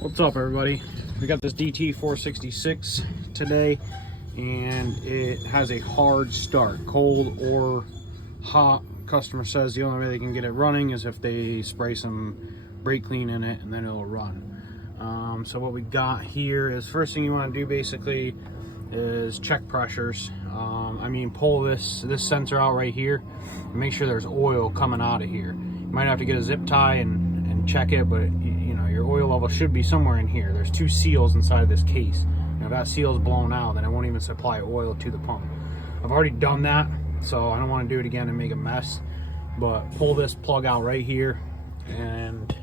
What's up, everybody? We got this DT466 today, and it has a hard start, cold or hot. Customer says the only way they can get it running is if they spray some brake clean in it, and then it'll run. So what we got here is, first thing you want to do basically is check pressures. Pull this sensor out right here and make sure there's oil coming out of here. You might have to get a zip tie and check it, but you know your oil level should be somewhere in here. There's two seals inside of this case. Now if that seal's blown out, then it won't even supply oil to the pump. I've already done that, so I don't want to do it again and make a mess. But pull this plug out right here and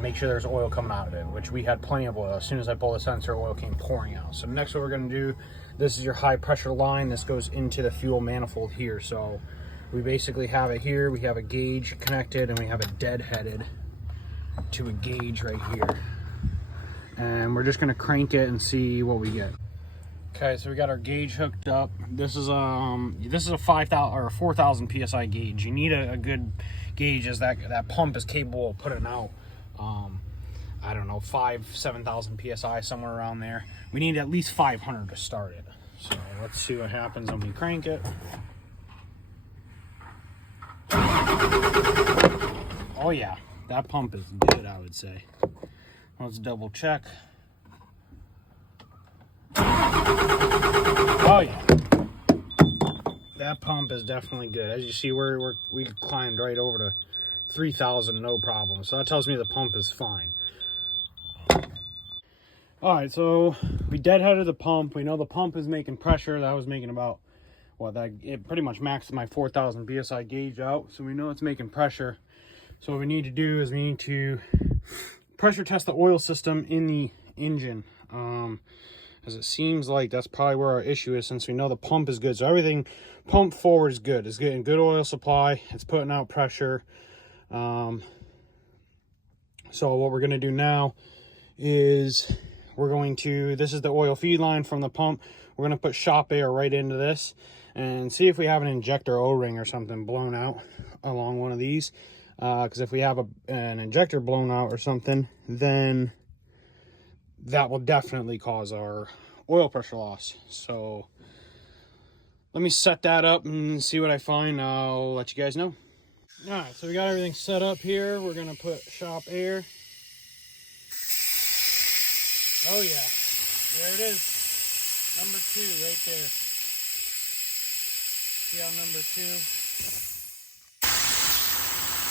make sure there's oil coming out of it, which we had plenty of oil. As soon as I pull the sensor, oil came pouring out. So next, what we're going to do, this is your high pressure line. This goes into the fuel manifold here. So we basically have it here. We have a gauge connected, and we have it deadheaded to a gauge right here. And we're just going to crank it and see what we get. Okay, so we got our gauge hooked up. This is a 5,000 or a 4,000 psi gauge. You need a good gauge, as that pump is capable of putting out I don't know, 7,000 psi, somewhere around there. We need at least 500 to start it. So let's see what happens when we crank it. Oh yeah, that pump is good, I would say. Let's double check. Oh yeah, that pump is definitely good. As you see, we climbed right over to 3,000, no problem. So that tells me the pump is fine. All right, so we deadheaded the pump. We know the pump is making pressure. That was making about, it pretty much maxed my 4,000 psi gauge out. So we know it's making pressure. So what we need to do is we need to pressure test the oil system in the engine. As it seems like that's probably where our issue is, since we know the pump is good. So everything pump forward is good. It's getting good oil supply. It's putting out pressure. So what we're going to do now is this is the oil feed line from the pump. We're going to put shop air right into this and see if we have an injector O-ring or something blown out along one of these. Because if we have an injector blown out or something, then that will definitely cause our oil pressure loss. So let me set that up and see what I find. I'll let you guys know. All right, so we got everything set up here. We're going to put shop air. Oh yeah, there it is. Number 2 right there. See how number 2